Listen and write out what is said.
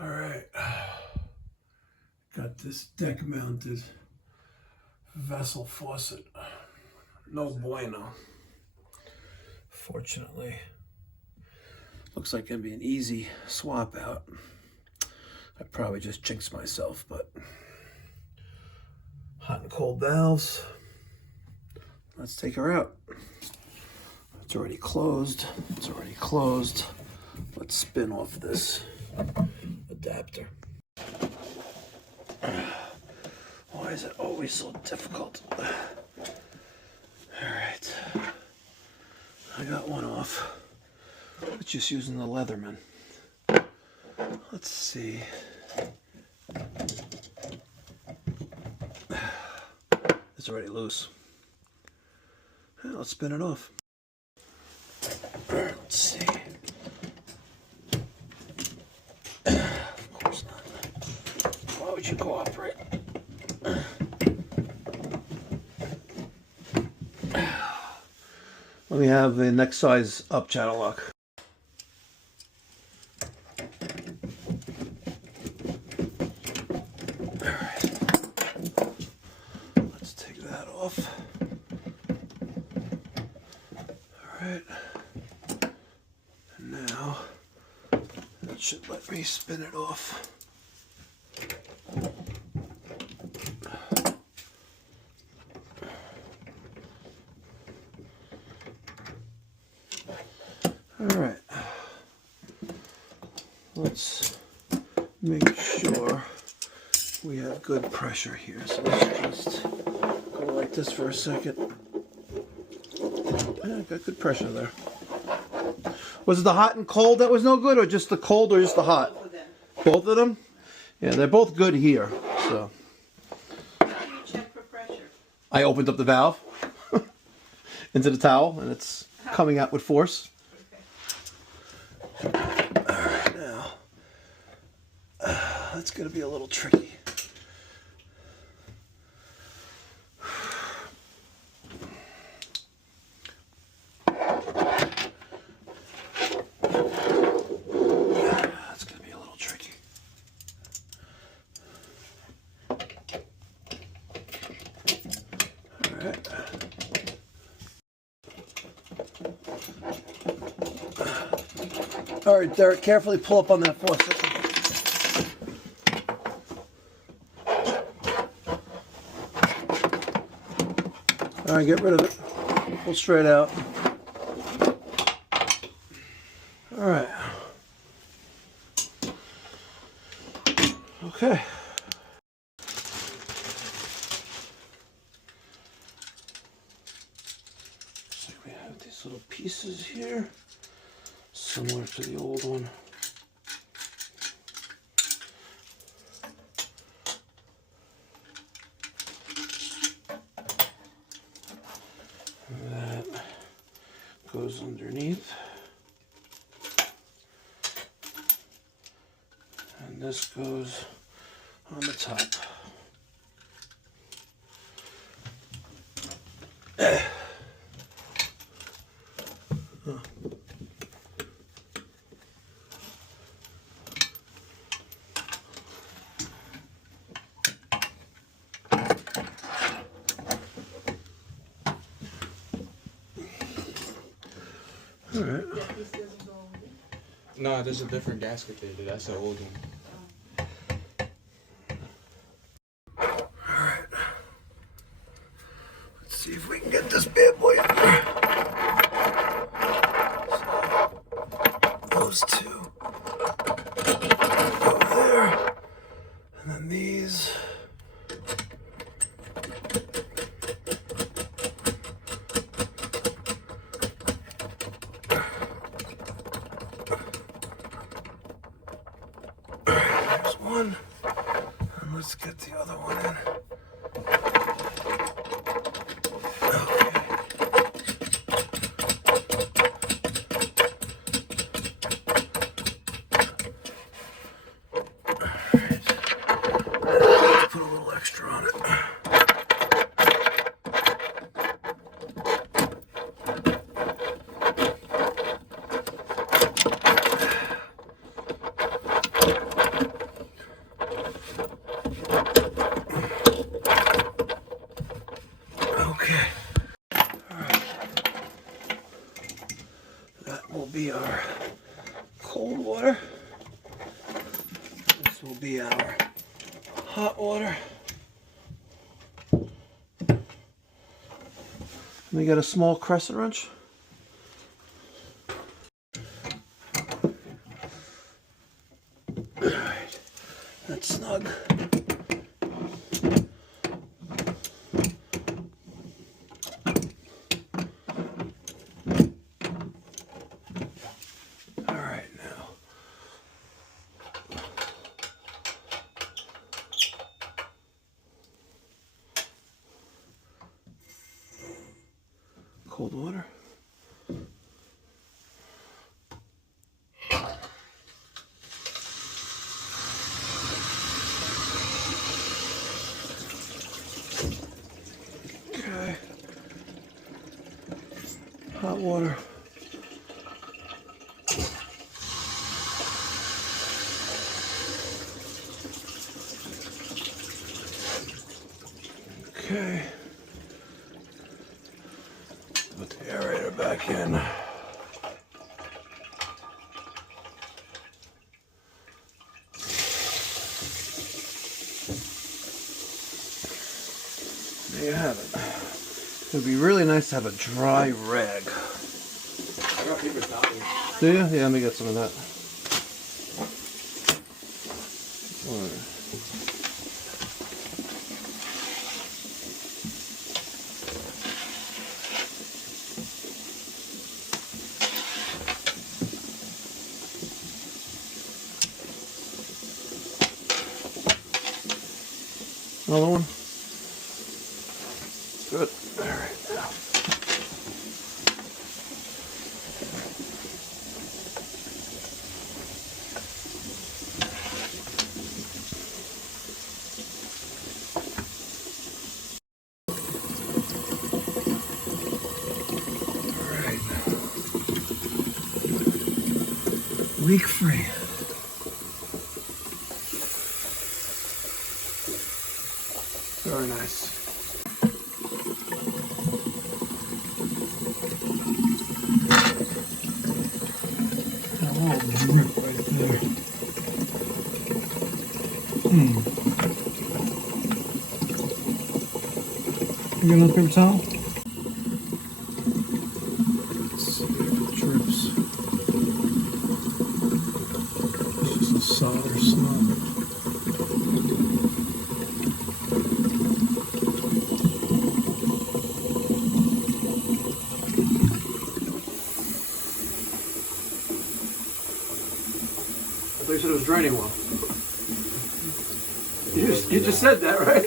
All right, got this deck mounted vessel faucet. No bueno. Fortunately, looks like it'd be an easy swap out. I probably just jinxed myself, but hot and cold valves. Let's take her out. It's already closed. It's already closed. Let's spin off this adapter. Why is it always so difficult? All right. I got one off. It's just using the Leatherman. Let's see. It's already loose. Yeah, let's spin it off. Let's see. Of course not. Why would you cooperate? Let me have the next size up channel lock. Alright, and now that should let me spin it off. Alright, let's make sure we have good pressure here. So let's just go like this for a second. Yeah, got good pressure there. Was it the hot and cold that was no good, or just the cold, or just the hot? Both of them. Both of them? Yeah, they're both good here. So. How do you check for pressure? I opened up the valve into the towel, and it's coming out with force. Okay. All right, now that's going to be a little tricky. All right, Derek, carefully pull up on that faucet. All right, get rid of it. Pull straight out. All right. Okay. So we have these little pieces here. Similar to the old one. That goes underneath. And this goes on the top. All right. No, there's a different gasket there. That's the old one. Alright. Let's see if we can get this bad boy in there. So, those two over there. And then these. One, and let's get the other one in. Okay. Let's put a little extra on it. be our hot water. We got a small crescent wrench. Alright, that's snug. Alright, now. Cold water. Okay. Hot water. Okay. Put the aerator back in. There you have it. It would be really nice to have a dry rag. I got paper towels. Do you? Yeah, let me get some of that. Alright. Another one? Good. Alright, now. Alright. Leak free. Very nice. A little drip right there. You got another paper towel? Let's see if it drips. It's just a solder snug. I thought you said it was draining well. You just said that, right?